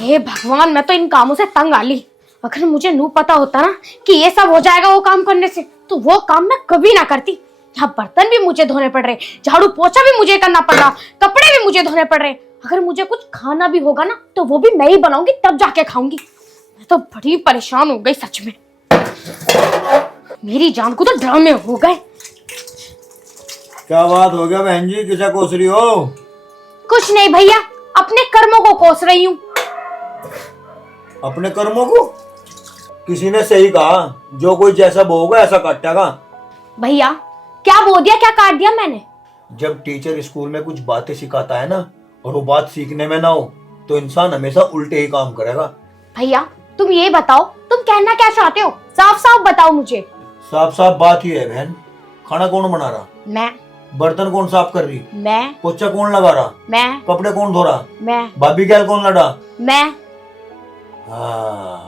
हे भगवान, मैं तो इन कामों से तंग आ ली। अगर मुझे नू पता होता ना कि ये सब हो जाएगा वो काम करने से, तो वो काम मैं कभी ना करती। यहाँ बर्तन भी मुझे धोने पड़ रहे, झाड़ू पोछा भी मुझे करना पड़ रहा, कपड़े भी मुझे धोने पड़ रहे। अगर मुझे कुछ खाना भी होगा ना तो वो भी मैं ही बनाऊंगी, तब जाके खाऊंगी। मैं तो बड़ी परेशान हो गई सच में। मेरी जान को तो ड्रामे हो गए। क्या बात हो गया बहन जी, किसे कोस रही हो? कुछ नहीं भैया, अपने कर्मों को कोस रही हूँ। अपने कर्मों को? किसी ने सही कहा, जो कोई जैसा बोगा ऐसा काटेगा। भैया क्या बो दिया, क्या काट दिया मैंने? जब टीचर स्कूल में कुछ बातें सिखाता है ना और वो बात सीखने में ना हो तो इंसान हमेशा उल्टे ही काम करेगा। भैया तुम ये बताओ, तुम कहना क्या चाहते हो? साफ साफ बताओ मुझे। साफ साफ बात ही है बहन, खाना कौन बना रहा? मैं। बर्तन कौन साफ कर रही? मैं। पोछा कौन लगा रहा? मैं। कपड़े कौन धो रहा? मैं। भाभी गैल कौन लड़ा? मैं। हाँ,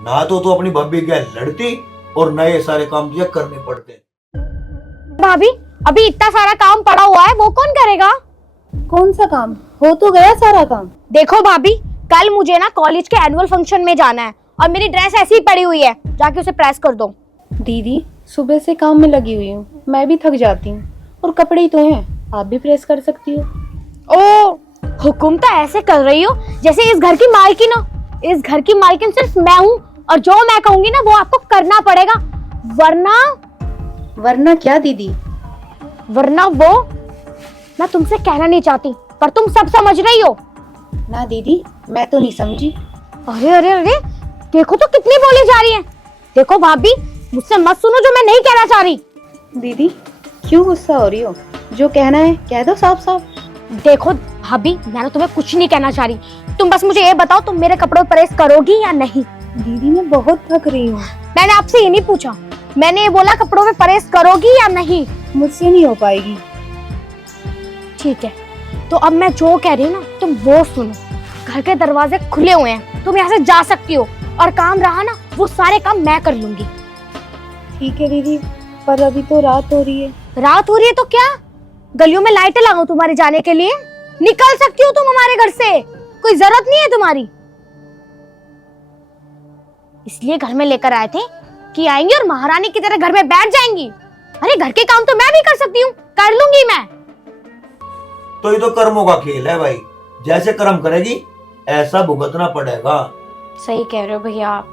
ना तो तू अपनी भाभी गैल लड़ती और ना ये सारे काम तुझे करने पड़ते। भाभी अभी इतना सारा काम पड़ा हुआ है, वो कौन करेगा? कौन सा काम? हो तो गया सारा काम। देखो भाभी, कल मुझे ना कॉलेज के एनुअल फंक्शन में जाना है और मेरी ड्रेस ऐसी ही पड़ी हुई है, जाके उसे प्रेस कर दो। दीदी सुबह से काम में लगी हुई हूँ, मैं भी थक जाती हूँ और कपड़े ही तो हैं, आप भी प्रेस कर सकती हो। ओ, हुकुम तो ऐसे कर रही हो जैसे इस घर की मालकिन हो। इस घर की मालकिन सिर्फ मैं हूँ और जो मैं कहूंगी ना वो आपको करना पड़ेगा, वरना क्या दीदी? वरना वो मैं तुमसे कहना नहीं चाहती पर तुम सब समझ रही हो। ना दीदी, मैं तो नहीं समझी। अरे अरे अरे, देखो तो कितनी बोली जा रही है। देखो भाभी, मुझसे मत सुनो जो मैं नहीं कहना चाह रही। दीदी क्यों गुस्सा हो रही हो? जो कहना है कह दो साफ साफ। देखो भाभी, मैं तुम्हें कुछ नहीं कहना चाह रही, तुम बस मुझे ये बताओ तुम मेरे कपड़ों पर प्रेस करोगी या नहीं? दीदी मैं बहुत थक रही हूँ। मैंने आपसे ये नहीं पूछा, मैंने ये बोला कपड़ों पे प्रेस करोगी या नहीं? मुझसे नहीं हो पाएगी। ठीक है, तो अब मैं जो कह रही हूँ ना तुम वो सुनो। घर के दरवाजे खुले हुए हैं, तुम यहाँ से जा सकती हो और काम रहा ना वो सारे काम मैं कर लूंगी। ठीक है दीदी, पर अभी तो रात हो रही है। रात हो रही है तो क्या, गलियों में लाइटें लगाऊं तुम्हारे जाने के लिए? निकल सकती हो तुम हमारे घर से, कोई जरूरत नहीं है तुम्हारी। इसलिए घर में लेकर आए थे कि आएंगी और महारानी की तरह घर में बैठ जाएंगी। अरे घर के काम तो मैं भी कर सकती हूँ, कर लूंगी मैं। तो ये तो कर्मों का खेल है भाई, जैसे कर्म करेगी ऐसा भुगतना पड़ेगा। सही कह रहे हो भैया आप।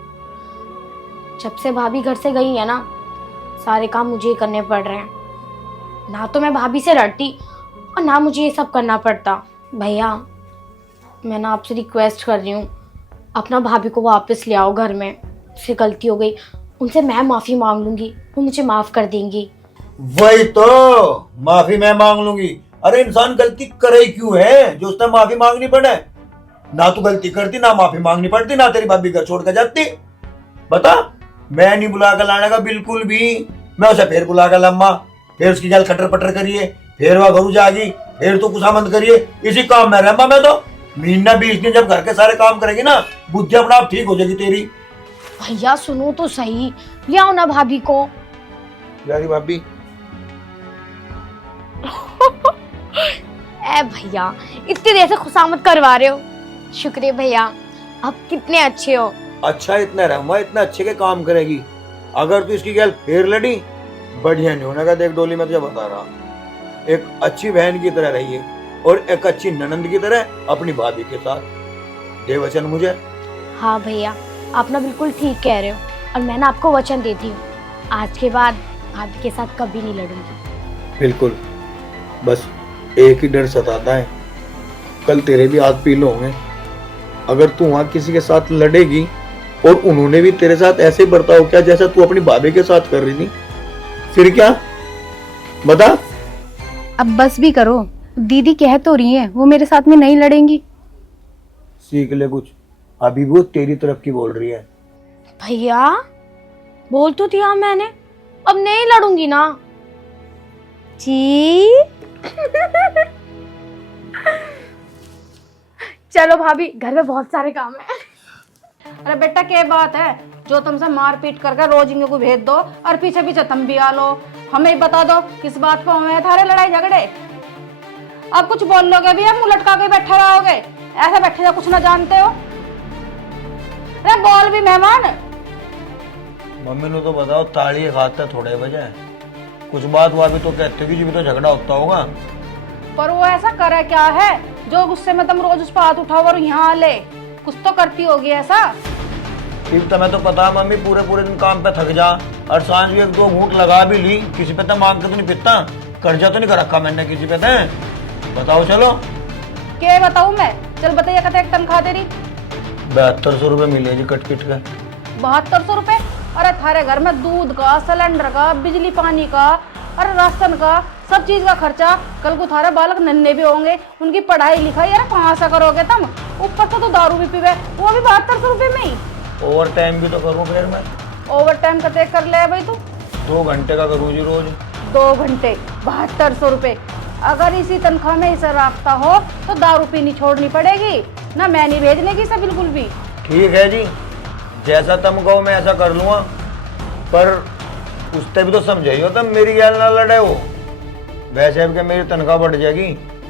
जब से भाभी घर से गई है ना, सारे काम मुझे ही करने पड़ रहे हैं। ना तो मैं भाभी से लड़ती और ना मुझे ये सब करना पड़ता। भैया मैं ना आपसे रिक्वेस्ट कर रही हूँ, अपना भाभी को वापस ले आओ घर में। उससे गलती हो गई, उनसे मैं माफी मांग लूंगी, वो मुझे माफ कर देंगी। वही तो, माफी मैं मांग लूंगी। अरे इंसान गलती करे ही क्यों है जो उसने माफी मांगनी पड़े? ना तू गलती करती, ना माफी मांगनी पड़ती, ना तेरी भाभी घर छोड़ कर जाती। बता, मैं नहीं बुला कर लाने का बिल्कुल भी। मैं उसे फिर बुला कर लम्मा, फिर उसकी गल खटर पटर करिए, फिर वह घरू जागी, फिर तो कुछ करिए। इसी काम में रहमा मैं तो। महीना 20 दिन जब घर के सारे काम करेगी ना, बुद्धि अपना आप ठीक हो जाएगी तेरी। भैया सुनो तो सही, ले आओ ना भाभी को। यारी भाभी ए भैया, इतनी देर से खुशामद करवा रहे हो, शुक्रिया भैया, आप कितने अच्छे हो। अच्छा इतना रहमा, इतना अच्छे के काम करेगी। अगर तू इसकी गैल फिर लड़ी, बढ़िया नहीं होने का। देख डोली, मैं तुझे बता रहा, एक अच्छी बहन की तरह रहिए और एक अच्छी ननंद की तरह अपनी भाभी के साथ दे वचन मुझे। हाँ भैया, आप ना बिल्कुल ठीक कह रहे हो और मैं ना आपको वचन देती हूँ, आज के बाद भाभी के साथ कभी नहीं लड़ूंगी। बिल्कुल, बस एक ही डर सताता है, कल तेरे भी हाथ पीले होंगे। अगर तू वहां किसी के साथ लड़ेगी और उन्होंने भी तेरे साथ ऐसे बर्ताव किया जैसा तू अपनी भाभी के साथ कर रही थी, फिर क्या? बता। अब बस भी करो, दीदी कह तो रही है वो मेरे साथ में नहीं लड़ेंगी। सीख ले कुछ, अभी वो तेरी तरफ की बोल रही है। भैया बोल तो दिया मैंने, अब नहीं लड़ूंगी ना जी। चलो भाभी, घर में बहुत सारे काम है। अरे बेटा क्या बात है, जो तुमसे मार पीट करके रोज इनको को भेज दो और पीछे पीछे तुम भी आ लो। हमें बता दो किस बात पे हमें थारे लड़ाई झगड़े। अब कुछ बोल लोगे भी, हम मुंह लटका के बैठे रहोगे? ऐसे बैठे जा, कुछ ना जानते हो? अरे बोल भी मेहमान। मम्मी ने तो बताओ ताड़ी खाते थोड़े बजे कुछ बात हुआ भी तो कहते हो कि जी भी तो झगड़ा होता होगा। पर वो ऐसा करे क्या है जो गुस्से में तुम रोज उस पर हाथ उठाओ और यहाँ ले? कुछ तो करती होगी ऐसा। फिर तुम्हें तो पता मम्मी पूरे पूरे दिन काम पे थक जा और सांझ भी एक दो घूंट लगा भी ली, किसी पे तो मांग के तो नहीं पीता, कर्जा तो नहीं कर रखा मैंने किसी पे। बताओ चलो क्या बताऊं मैं? चल बताइए कहते एक तनख्वाह तेरी 7200 रुपये मिले जी कट पिट के। 7200 रुपए? अरे थारे घर में दूध का, सिलेंडर का, बिजली पानी का, अरे राशन का, सब चीज का खर्चा। कल को थारे बालक नन्हे भी होंगे, उनकी पढ़ाई लिखाई यार कहाँ से करोगे तुम? ऊपर से तो दारू भी पीवे, वो भी 7200 रुपये में ही। ओवर टाइम भी तो करूँ फिर मैं। ओवर टाइम कते कर ले भाई तू? 2 घंटे का करूँ जी रोज। 2 घंटे 7200 रुपए। अगर इसी तनख्वाह में इसे रखता हो तो दारू पीनी छोड़नी पड़ेगी ना, मैं नहीं भेजने की इसे बिल्कुल भी। ठीक है जी, जैसा तुम कहो मैं ऐसा कर लूँगा, पर उससे भी तो समझाइयो तुम, मेरी गैल ना लड़े हो। वैसे अब क्या मेरी तनख्वाह बढ़ जाएगी?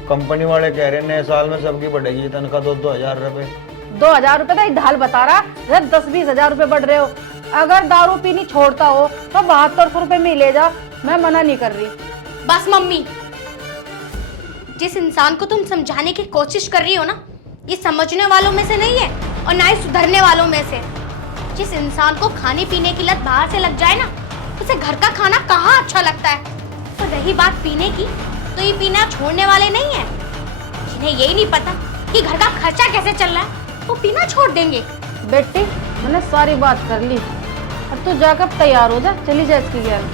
कंपनी वाले कह रहे हैं नए साल में सबकी बढ़ेगी तनख्वाह 2-2 हजार रुपये। 2000 रुपए तो ढाल बता रहा, 10-20 हजार रुपए बढ़ रहे हो। अगर दारू पीनी छोड़ता हो तो 7200 रुपए में ही ले जा, मैं मना नहीं कर रही। बस मम्मी, जिस इंसान को तुम समझाने की कोशिश कर रही हो ना, ये समझने वालों में से नहीं है और ना ही सुधरने वालों में से। जिस इंसान को खाने पीने की लत बाहर से लग जाए ना, उसे घर का खाना कहाँ अच्छा लगता है। तो रही बात पीने की, तो ये पीना छोड़ने वाले नहीं है। जिन्हें यही नहीं पता कि घर का खर्चा कैसे चल रहा है, वो पीना छोड़ देंगे। बेटी मैंने सारी बात कर ली, अब तू जाकर तैयार हो जा, चली जा इसकी गैल।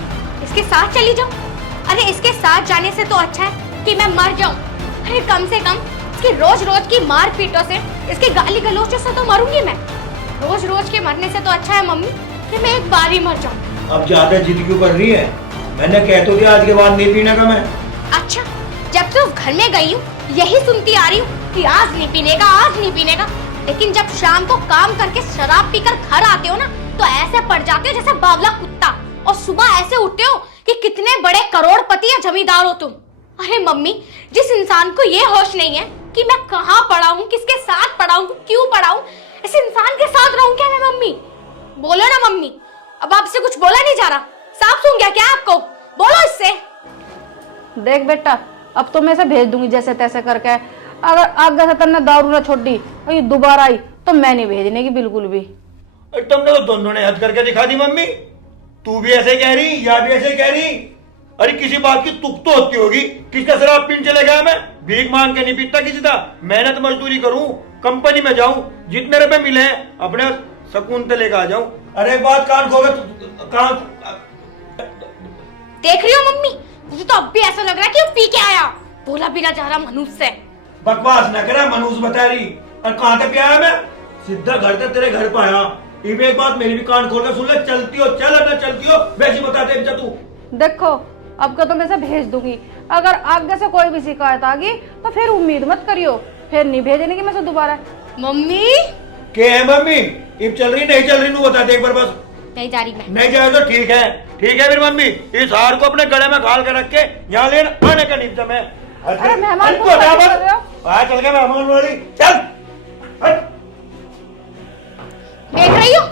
इसके साथ चली जाऊं? अरे इसके साथ जाने से तो अच्छा है कि मैं मर जाऊं। अरे कम से कम इसकी रोज रोज की मार पीटों से, इसके गाली गलोचों से तो मरूंगी मैं। रोज रोज के मरने से तो अच्छा है मम्मी कि मैं एक बार ही मर जाऊं। अब ज्यादा जिद क्यों कर रही है? मैंने कह तो दिया आज के बाद नहीं पीने का मैं। अच्छा, जब से उस घर में गई हूँ यही सुनती आ रही हूँ कि आज नहीं पीने का, आज नहीं पीने का। लेकिन जब शाम को काम करके शराब पीकर घर आते हो ना, तो ऐसे पड़ जाते हो जैसे बावला कुत्ता, और सुबह ऐसे उठते हो कि कितने बड़े करोड़पति या जमींदार हो तुम। अरे मम्मी, जिस इंसान को ये होश नहीं है कि मैं कहाँ पड़ा हूँ, किसके साथ पड़ा हूँ, क्यों पड़ा हूँ, इस इंसान के साथ रहूं क्या मैं? मम्मी बोलो ना मम्मी, अब आपसे कुछ बोला नहीं जा रहा, साफ सुन गया क्या आपको? बोलो इससे। देख बेटा, अब तो मैं इसे भेज दूंगी जैसे तैसे करके। अगर आगे से तुमने दारू ना छोड़ दी और ये दोबारा आई तो मैं नहीं भेजने की बिल्कुल भी। तुमने तो दोनों ने हद करके दिखा दी मम्मी। तू भी ऐसे कह रही, या भी ऐसे कह रही। अरे किसी बात की तुक तो होती होगी। किसका शराब पीने चले गया मैं? भीख मांग के नहीं पीता किसी का। मेहनत मजदूरी करूं, कंपनी में जाऊं, जितने रुपए मिले अपने सुकून से लेकर आ जाऊं। अरे बात कान खोगे कान। देख रही हो मम्मी, मुझे तो अब भी ऐसा लग रहा है कि वो पी के आया, बोला भी ना जा रहा मनुष्य से। बकवास न करा, मनुष्य बता रही। और कहां तक आया मैं? सीधा घर तक तेरे घर पे आया। इवे एक बात मेरी भी कान खोल कर सुन ले, चलती हो चल, न चलती हो वैसी बता दे तू। देखो अब का तो मैं इसे भेज दूंगी, अगर आगे से कोई भी शिकायत आ गई तो फिर उम्मीद मत करियो, फिर नहीं भेजने की मैं से दोबारा। मम्मी क्या है मम्मी? इब चल रही नहीं चल रही? तू बता दे एक बार बस। नहीं जा रही मैं। नहीं जाए तो ठीक है, ठीक है फिर मम्मी इस हार को अपने गले में घाल के रख के यहाँ ले आने का निपटा मैं। अरे मेहमान को हट, क्या हट, कर रहे हो? आ चल गया मेहमान वाली, चल हट। देख रही हो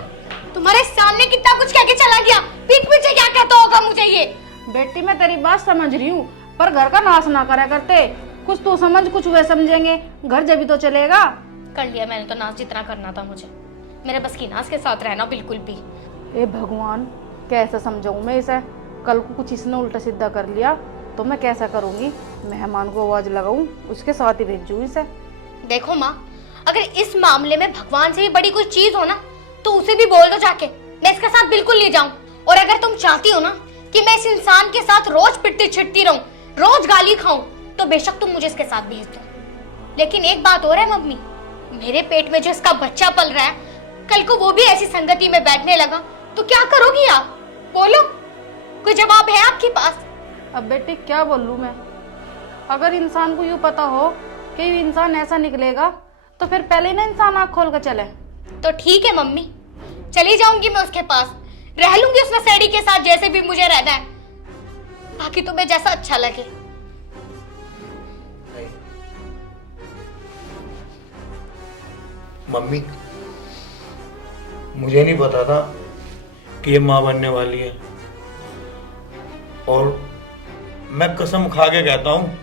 तुम्हारे सामने कितना कुछ कह के चला गया, पीठ पीछे क्या कहता होगा मुझे ये। बेटी मैं तेरी बात समझ रही हूँ, पर घर का नाश ना करा करते। कुछ तू समझ, कुछ वे समझेंगे, घर जब भी तो चलेगा। कर लिया मैंने तो नाश जितना करना था मुझे, मेरे बस की नाश के साथ रहना बिल्कुल भी। ए भगवान, कैसे समझाऊं मैं इसे? कल को कुछ इसने उल्टा सीधा कर लिया तो मैं कैसा करूंगी? मेहमान को आवाज लगाऊं, उसके साथ ही भेजूं इसे। देखो माँ, अगर इस मामले में भगवान से भी बड़ी कोई चीज हो ना, तो उसे भी बोल दो जाके, मैं इसके साथ बिल्कुल नहीं जाऊं। और अगर तुम चाहती हो ना कि मैं इस इंसान के साथ रोज पिटती छिटती रहूं, रोज गाली खाऊं, तो बेशक तुम मुझे इसके साथ भेज दो। लेकिन एक बात और है मम्मी, मेरे पेट में जो इसका बच्चा पल रहा है, कल को वो भी ऐसी संगति में बैठने लगा तो क्या करोगी आप? बोलो, कोई जवाब है आपके पास? अब बेटी क्या बोलूं मैं? अगर इंसान को यूं पता हो कि ये इंसान ऐसा निकलेगा तो फिर पहले ही ना इंसान आँख खोल कर चले। तो ठीक है मम्मी, चली जाऊंगी मैं उसके पास, रह लूंगी उस नशेड़ी के साथ जैसे भी मुझे रहना है, बाकी तुम्हें जैसा अच्छा लगे। मम्मी, मुझे नहीं पता था कि ये माँ बनने वाली है, और मैं कसम खा के कहता हूँ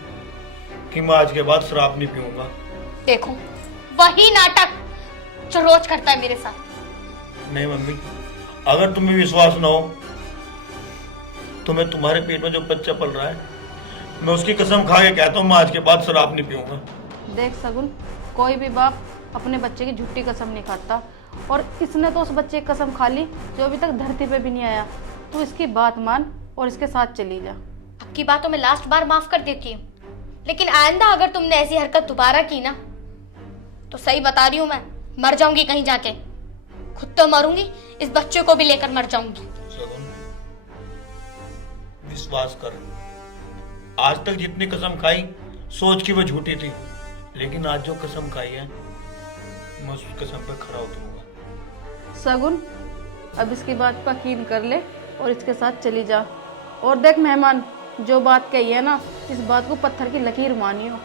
कि मैं आज के बाद शराब नहीं पीऊंगा। देखो, वही नाटक जो रोज करता है मेरे साथ। नहीं मम्मी, अगर तुम्हें विश्वास ना हो तो मैं तुम्हारे पेट में जो बच्चा पल रहा है, मैं उसकी कसम खा के कहता हूँ मैं आज के बाद शराब नहीं पीऊंगा। देख सगुन, कोई भी बाप अपने बच्चे की झूठी कसम नहीं खाता, और इसने तो उस बच्चे की कसम खा ली जो अभी तक धरती पे भी नहीं आया। तू इसकी बात मान और इसके साथ चली जा। आपकी बात तो मैं लास्ट बार माफ कर देती हूँ, लेकिन आइंदा अगर तुमने ऐसी हरकत दोबारा की ना, तो सही बता रही हूँ, मैं मर जाऊंगी कहीं जाके। खुद तो मरूंगी, इस बच्चे को भी लेकर मर जाऊंगी। विश्वास कर, आज तक जितनी कसम खाई सोच की वो झूठी थी, लेकिन आज जो कसम खाई है मैं उस कसम पे खड़ा उतरूंगा। सगुन, अब इसकी बात पर यकीन कर ले और इसके साथ चली जा। और देख मेहमान, जो बात कही है ना, इस बात को पत्थर की लकीर मानियो।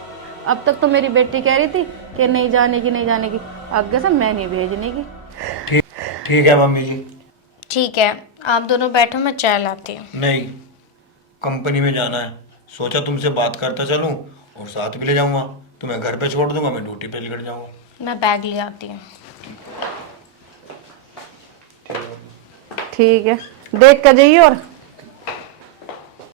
अब तक तो मेरी बेटी कह रही थी कि नहीं जाने की, नहीं जाने की, आगे से मैं नहीं भेजने की। ठीक है मम्मी जी। ठीक है, आप दोनों बैठो, मैं चाय लाती हूँ। नहीं, कंपनी में जाना है, सोचा तुमसे बात करता चलूं और साथ भी ले जाऊंगा। तुम्हें घर पे छोड़ दूंगा, मैं ड्यूटी पे निकल जाऊंगा। मैं बैग ले आती हूँ। ठीक है, देख कर जाइए और